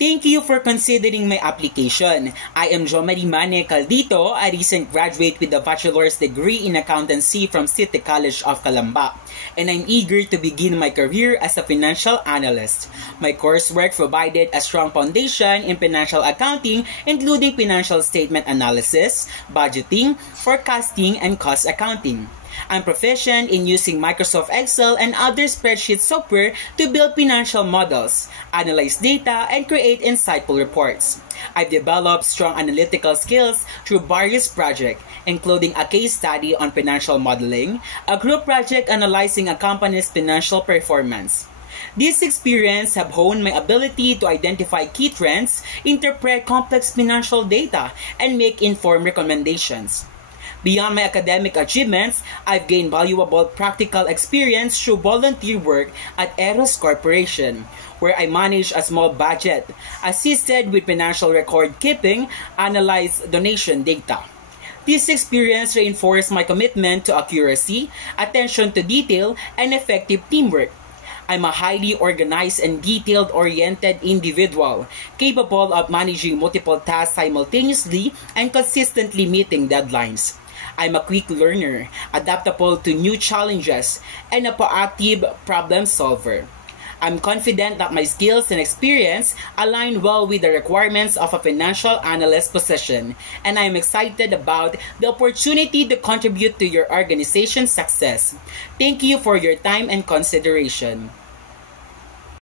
Thank you for considering my application. I am Jo Marie Mane Caldito, a recent graduate with a bachelor's degree in accountancy from City College of Calamba, and I'm eager to begin my career as a financial analyst. My coursework provided a strong foundation in financial accounting, including financial statement analysis, budgeting, forecasting, and cost accounting. I'm proficient in using Microsoft Excel and other spreadsheet software to build financial models, analyze data, and create insightful reports. I've developed strong analytical skills through various projects, including a case study on financial modeling, a group project analyzing a company's financial performance. This experience have honed my ability to identify key trends, interpret complex financial data, and make informed recommendations. Beyond my academic achievements, I've gained valuable practical experience through volunteer work at Eros Corporation, where I managed a small budget, assisted with financial record keeping, analyzed donation data. This experience reinforced my commitment to accuracy, attention to detail, and effective teamwork. I'm a highly organized and detailed-oriented individual, capable of managing multiple tasks simultaneously and consistently meeting deadlines. I'm a quick learner, adaptable to new challenges, and a proactive problem solver. I'm confident that my skills and experience align well with the requirements of a financial analyst position, and I'm excited about the opportunity to contribute to your organization's success. Thank you for your time and consideration.